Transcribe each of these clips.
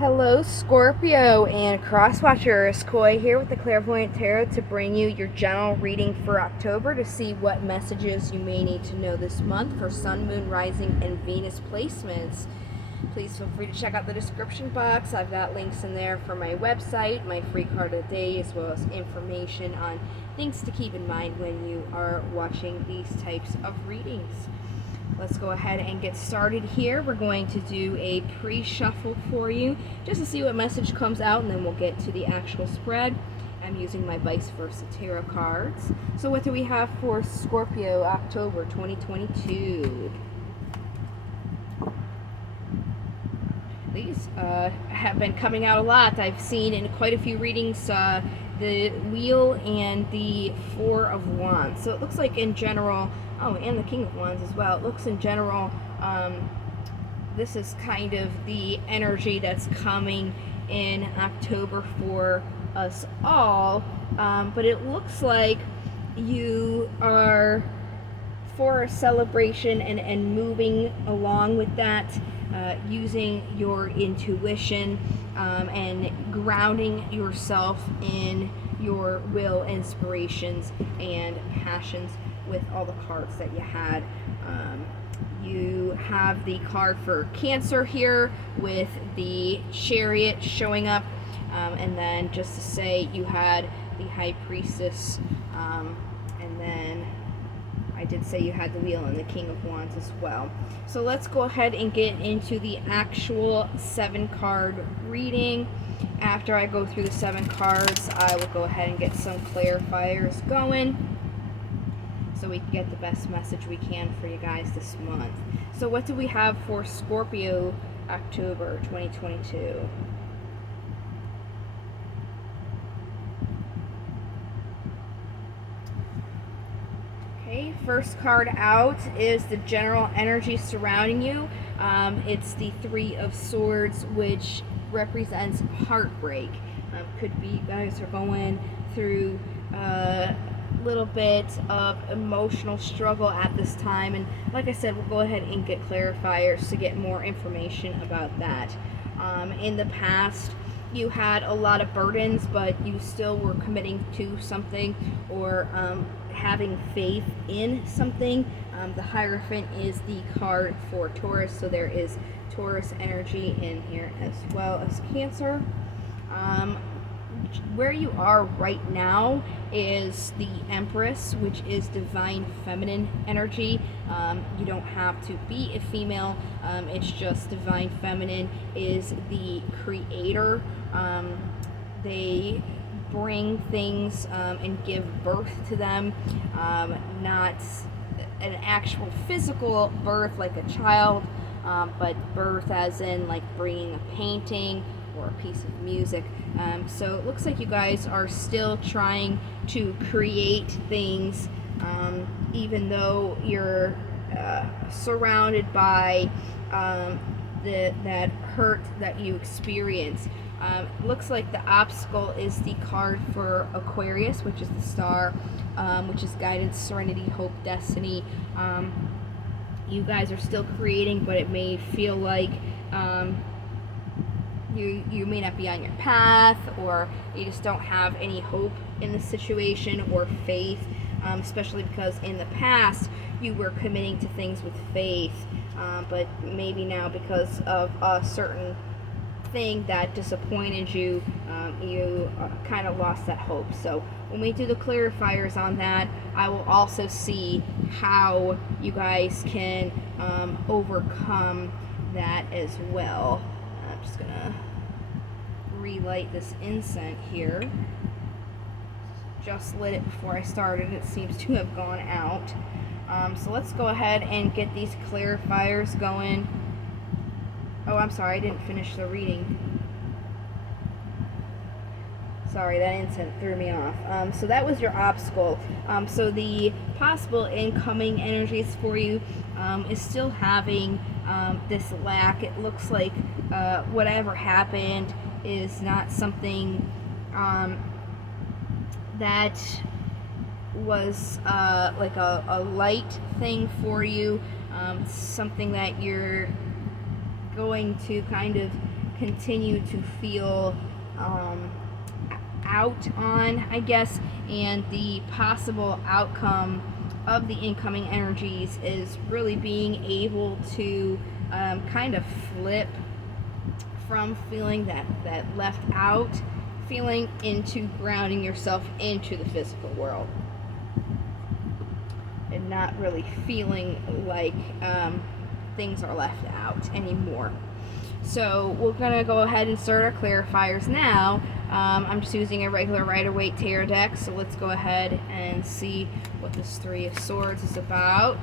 Hello, Scorpio and Crosswatchers. Koi here with the Clairvoyant Tarot to bring you your general reading for October to see what messages you may need to know this month for Sun, Moon, Rising, and Venus placements. Please feel free to check out the description box. I've got links in there for my website, my free card of the day, as well as information on things to keep in mind when you are watching these types of readings. Let's go ahead and get started here. We're going to do a pre-shuffle for you just to see what message comes out, and then we'll get to the actual spread. I'm using my vice versa tarot cards. So what do we have for Scorpio October 2022? These have been coming out a lot. I've seen in quite a few readings the Wheel and the Four of Wands. So it looks like in general, oh, and the King of Wands as well. It looks in general, this is kind of the energy that's coming in October for us all. But it looks like you are for a celebration and moving along with that, using your intuition and grounding yourself in your will, inspirations, and passions with all the cards that you had. You have the card for Cancer here with the Chariot showing up, and then just to say you had the High Priestess, and then I did say you had the Wheel and the King of Wands as well. So let's go ahead and get into the actual 7-card reading. After I go through the 7 cards, I will go ahead and get some clarifiers going so we can get the best message we can for you guys this month. So what do we have for Scorpio October 2022? Okay, first card out is the general energy surrounding you. It's the Three of Swords, which represents heartbreak. Could be you guys are going through a little bit of emotional struggle at this time, and like I said, we'll go ahead and get clarifiers to get more information about that. In the past, you had a lot of burdens, but you still were committing to something or having faith in something. The Hierophant is the card for Taurus, so there is Taurus energy in here as well as Cancer. Where you are right now is the Empress, which is divine feminine energy. You don't have to be a female, it's just divine feminine is the creator. They bring things and give birth to them, not an actual physical birth like a child, but birth as in like bringing a painting or a piece of music. So it looks like you guys are still trying to create things, even though you're surrounded by that hurt that you experience. Looks like the obstacle is the card for Aquarius, which is the Star, which is guidance, serenity, hope, destiny. You guys are still creating, but it may feel like you may not be on your path, or you just don't have any hope in the situation or faith, especially because in the past you were committing to things with faith, but maybe now because of a certain thing that disappointed you, you kind of lost that hope. So when we do the clarifiers on that, I will also see how you guys can overcome that as well. I'm just gonna relight this incense here. Just lit it before I started. It seems to have gone out. So let's go ahead and get these clarifiers going. Oh, I'm sorry, I didn't finish the reading. Sorry, that incense threw me off. So that was your obstacle. So the possible incoming energies for you is still having this lack. It looks like whatever happened is not something that was like a light thing for you, something that you're going to kind of continue to feel out on, I guess, and the possible outcome of the incoming energies is really being able to kind of flip from feeling that left out feeling into grounding yourself into the physical world and not really feeling like things are left out anymore. So we're going to go ahead and start our clarifiers now. I'm just using a regular Rider-Waite tarot deck, so let's go ahead and see what this Three of Swords is about.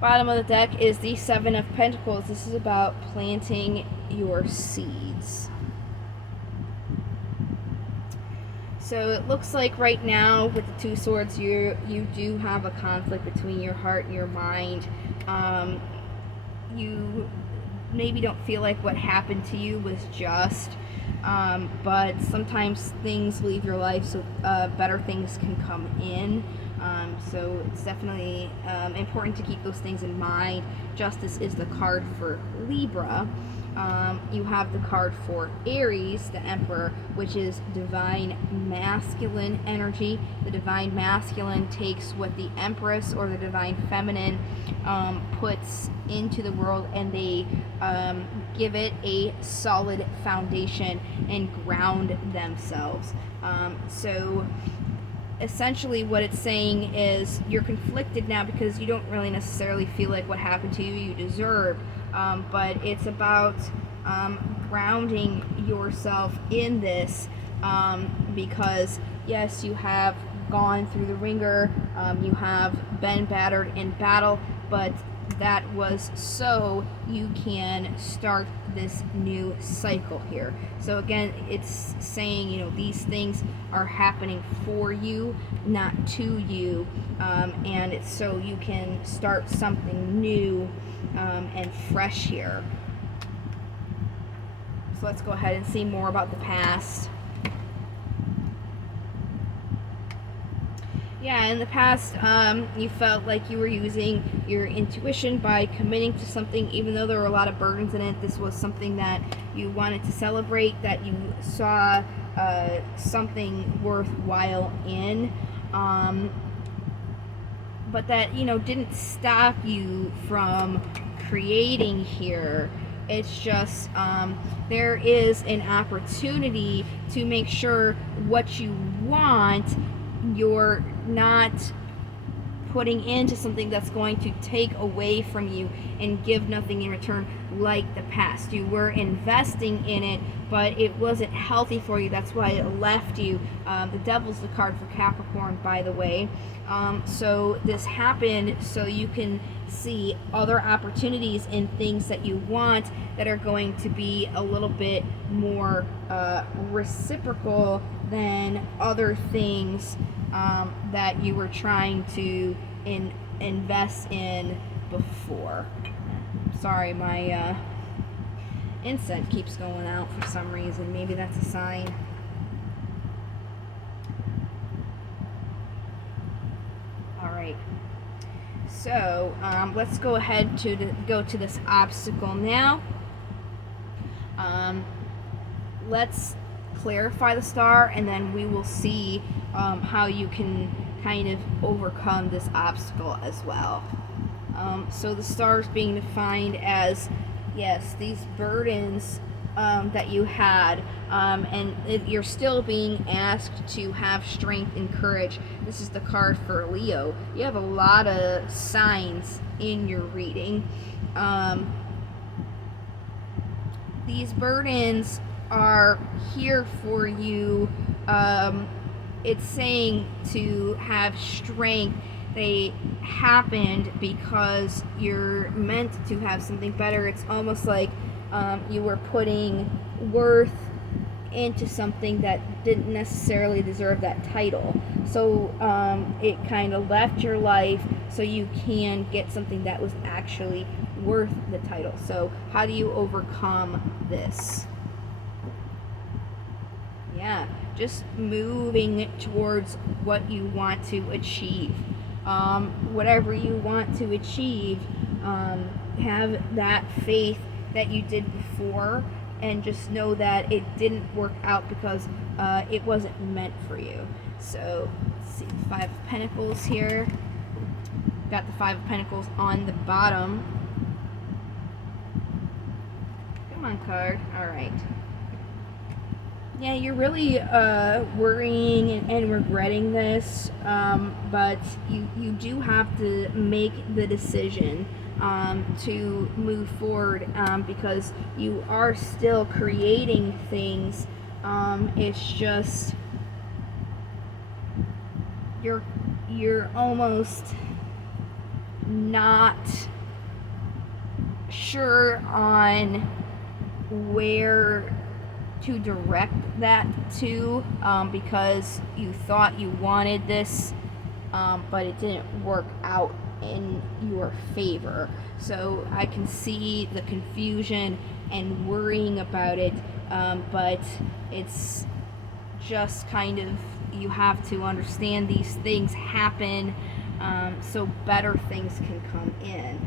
Bottom of the deck is the Seven of Pentacles. This is about planting your seeds. So it looks like right now with the Two Swords, you do have a conflict between your heart and your mind. You maybe don't feel like what happened to you was just, but sometimes things leave your life so better things can come in. So it's definitely important to keep those things in mind. Justice is the card for Libra. You have the card for Aries, the Emperor, which is divine masculine energy. The divine masculine takes what the Empress or the divine feminine puts into the world, and they give it a solid foundation and ground themselves. So essentially what it's saying is you're conflicted now because you don't really necessarily feel like what happened to you deserved, but it's about grounding yourself in this, because yes, you have gone through the ringer, you have been battered in battle, but that was so you can start this new cycle here. So again, it's saying, you know, these things are happening for you, not to you, and it's so you can start something new and fresh here. So let's go ahead and see more about the past. Yeah, in the past, you felt like you were using your intuition by committing to something, even though there were a lot of burdens in it. This was something that you wanted to celebrate, that you saw something worthwhile in, but that, you know, didn't stop you from creating here. It's just there is an opportunity to make sure what you want, you're not putting into something that's going to take away from you and give nothing in return like the past. You were investing in it, but it wasn't healthy for you. That's why it left you. The Devil's the card for Capricorn, by the way. So this happened so you can see other opportunities in things that you want that are going to be a little bit more reciprocal than other things that you were trying to invest in before. Sorry, my incense keeps going out for some reason. Maybe that's a sign. All right. So let's go ahead to go to this obstacle now. Let's clarify the star, and then we will see how you can kind of overcome this obstacle as well. So the star is being defined as, yes, these burdens that you had, and you're still being asked to have strength and courage. This is the card for Leo. You have a lot of signs in your reading. These burdens are here for you. It's saying to have strength. They happened because you're meant to have something better. It's almost like you were putting worth into something that didn't necessarily deserve that title. So it kind of left your life so you can get something that was actually worth the title. So how do you overcome this? Yeah, just moving towards what you want to achieve. Whatever you want to achieve, have that faith that you did before, and just know that it didn't work out because it wasn't meant for you. So let's see, Five of Pentacles here. Got the Five of Pentacles on the bottom. Come on, card. All right. Yeah, you're really worrying and regretting this, but you do have to make the decision to move forward, because you are still creating things. It's just you're almost not sure on where to direct that to, because you thought you wanted this, but it didn't work out in your favor. So I can see the confusion and worrying about it, but it's just kind of, you have to understand these things happen, so better things can come in.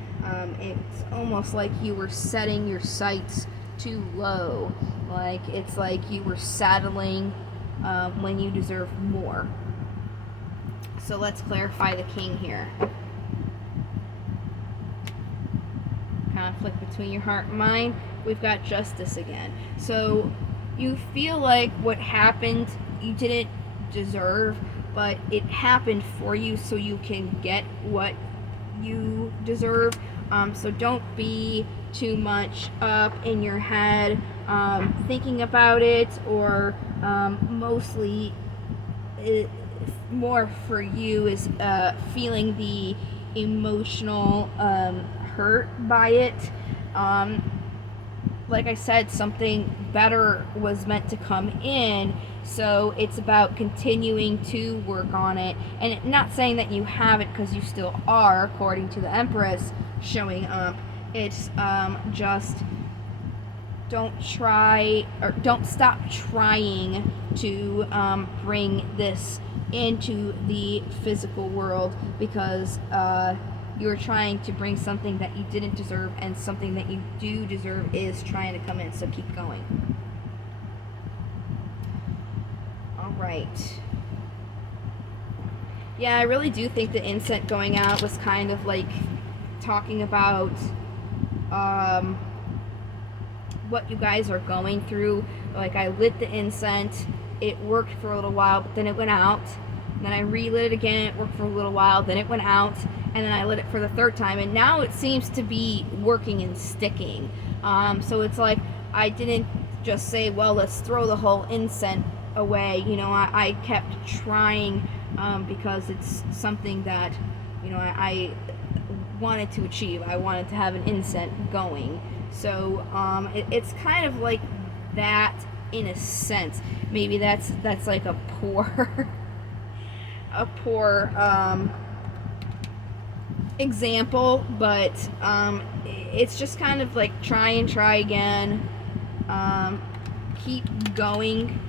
It's almost like you were setting your sights too low. Like, it's like you were settling when you deserve more. So let's clarify the King here. Conflict between your heart and mind. We've got Justice again. So you feel like what happened you didn't deserve, but it happened for you so you can get what you deserve. So don't be too much up in your head thinking about it, or mostly more for you is feeling the emotional hurt by it. Like I said, something better was meant to come in, so it's about continuing to work on it. And not saying that you haven't, because you still are, according to the Empress showing up. It's just don't stop trying to bring this into the physical world, because you're trying to bring something that you didn't deserve, and something that you do deserve is trying to come in. So keep going. All right. Yeah, I really do think the incense going out was kind of like talking about what you guys are going through. Like, I lit the incense, it worked for a little while, but then it went out. And then I relit it again, it worked for a little while, then it went out, and then I lit it for the third time, and now it seems to be working and sticking. So it's like, I didn't just say, well, let's throw the whole incense away. You know, I kept trying, because it's something that, you know, I wanted to achieve. I wanted to have an incense going. So it's kind of like that in a sense. Maybe that's like a poor example, but it's just kind of like try and try again. Keep going.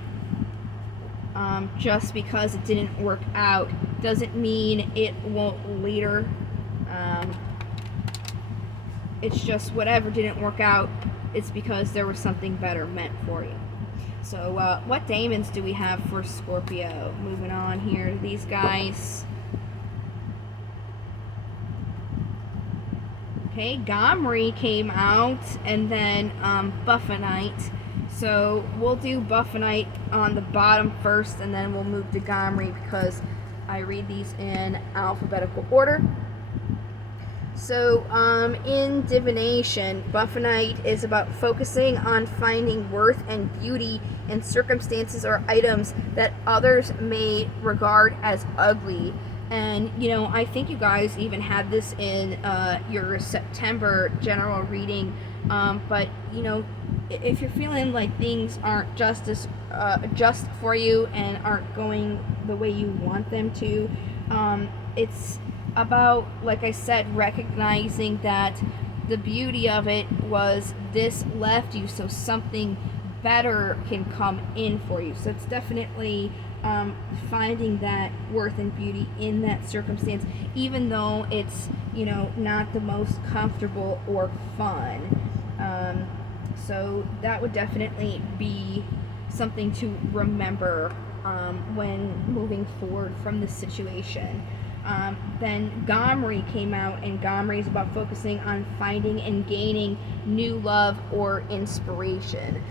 Just because it didn't work out doesn't mean it won't later. It's just whatever didn't work out, it's because there was something better meant for you. So what daemons do we have for Scorpio? Moving on here to these guys. Okay, Gomri came out, and then Buffonite. So we'll do Buffonite on the bottom first, and then we'll move to Gomri, because I read these in alphabetical order. So in divination, Buffonite is about focusing on finding worth and beauty in circumstances or items that others may regard as ugly. And, you know, I think you guys even had this in your September general reading. But, you know, if you're feeling like things aren't just for you and aren't going the way you want them to, it's about, like I said, recognizing that the beauty of it was this left you, so something better can come in for you. So it's definitely finding that worth and beauty in that circumstance, even though it's, you know, not the most comfortable or fun. So that would definitely be something to remember when moving forward from this situation. Then Gomri came out, and Gomri is about focusing on finding and gaining new love or inspiration.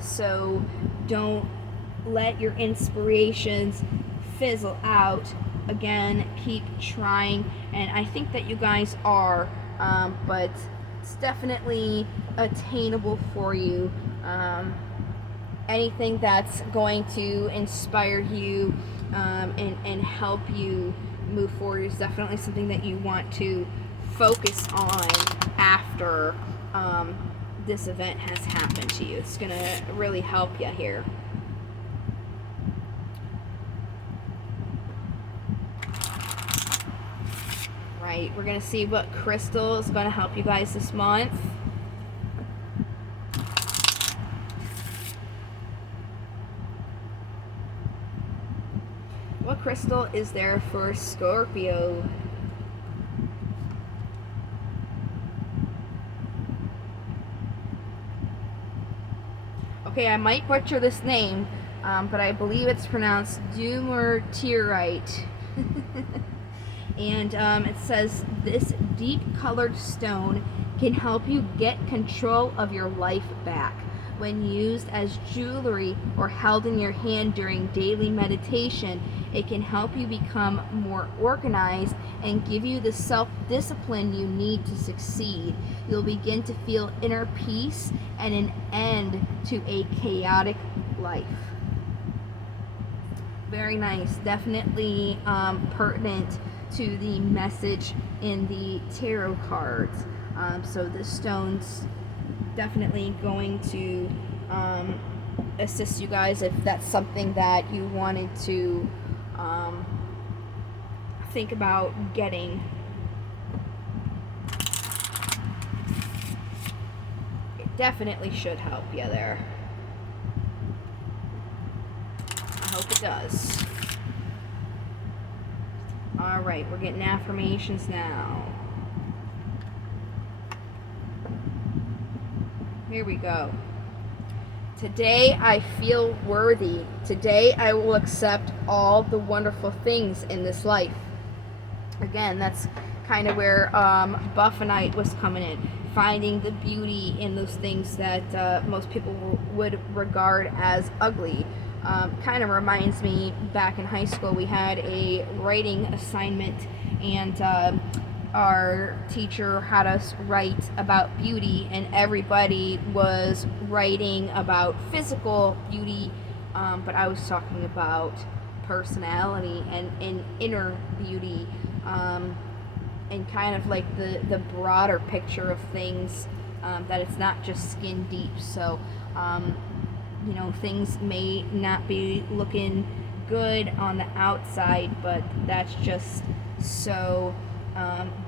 So don't let your inspirations fizzle out. Again, keep trying, and I think that you guys are, but it's definitely attainable for you. Anything that's going to inspire you and help you move forward is definitely something that you want to focus on after this event has happened to you. It's going to really help you here. Right, we're going to see what crystal is going to help you guys this month. What crystal is there for Scorpio? Okay, I might butcher this name, but I believe it's pronounced Dumerterite. And it says, this deep colored stone can help you get control of your life back. When used as jewelry or held in your hand during daily meditation, it can help you become more organized and give you the self-discipline you need to succeed. You'll begin to feel inner peace and an end to a chaotic life. Very nice. Definitely pertinent to the message in the tarot cards. So this stone's definitely going to assist you guys if that's something that you wanted to think about getting. It definitely should help you there. I hope it does. Alright, we're getting affirmations now. Here we go. Today I feel worthy. Today I will accept all the wonderful things in this life. Again, that's kind of where Buffonite was coming in. Finding the beauty in those things that most people would regard as ugly. Kind of reminds me, back in high school we had a writing assignment, and our teacher had us write about beauty, and everybody was writing about physical beauty, but I was talking about personality and inner beauty, and kind of like the broader picture of things, that it's not just skin deep. So you know, things may not be looking good on the outside, but that's just so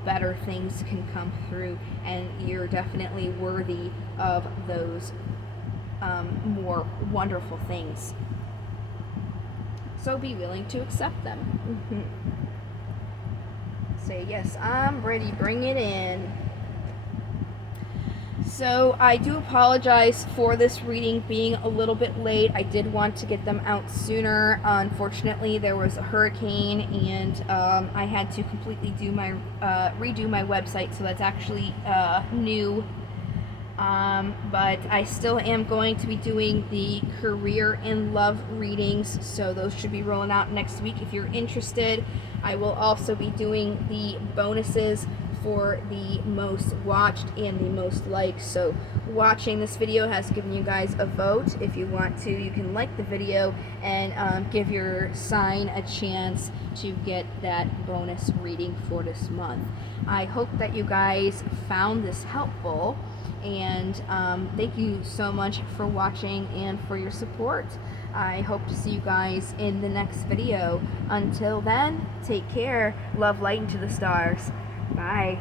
better things can come through, and you're definitely worthy of those more wonderful things. So be willing to accept them. Say, yes, I'm ready, bring it in. So I do apologize for this reading being a little bit late. I did want to get them out sooner. Unfortunately, there was a hurricane, and I had to completely redo my website, so that's actually new. But I still am going to be doing the career and love readings, so those should be rolling out next week if you're interested. I will also be doing the bonuses for the most watched and the most liked. So watching this video has given you guys a vote. If you want to, you can like the video and give your sign a chance to get that bonus reading for this month. I hope that you guys found this helpful, and thank you so much for watching and for your support. I hope to see you guys in the next video. Until then, take care. Love, light into the stars. Bye.